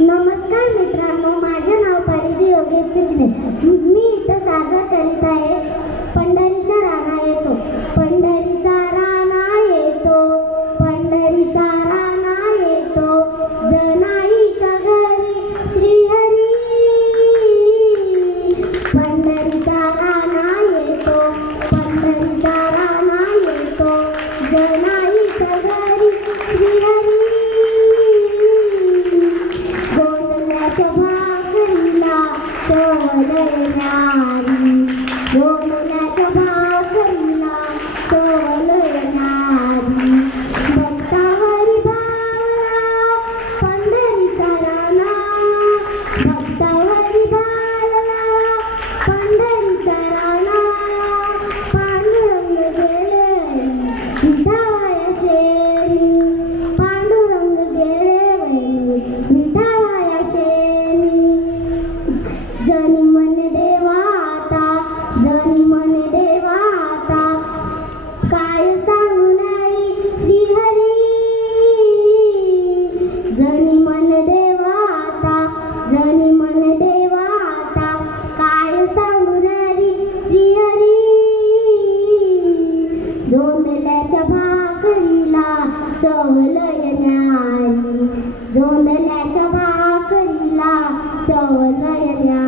नमस्कार मित्रांनो, माझे नाव परिधी योगेश चिखले. मी इथं सादर करीत आहे पंढरीचा राणा येतो. पंढरीचा राणा येतो, पंढरीचा राणा येतो, जनाईच्या घरी श्रीहरी. पंढरीचा राणा येतो, पंढरीचा राणा येतो, जनाईच्या घरी श्रीहरी. भाकरीला चवलणारी, गोमुलाच्या भाकरीला चवलणारी, भक्ता हरी भावला पंढरीचा राणा, भक्ता हरी भावला पंढरीचा राणा. पांडुरंग गेले विठावाया शेरी, पांडुरंग गेले विठावाया शेरी. जनी मन देवाता, जनी मन देवाता, काय सांगू नाही श्रीहरी. जनी मन देवाता, जनी मन देवाता, काय सांगू नाही श्रीहरी. जोंधल्याच्या भाकरीला चवलय न्यारी, जोंधल्याच्या भाकरीला चवलय न्यारी.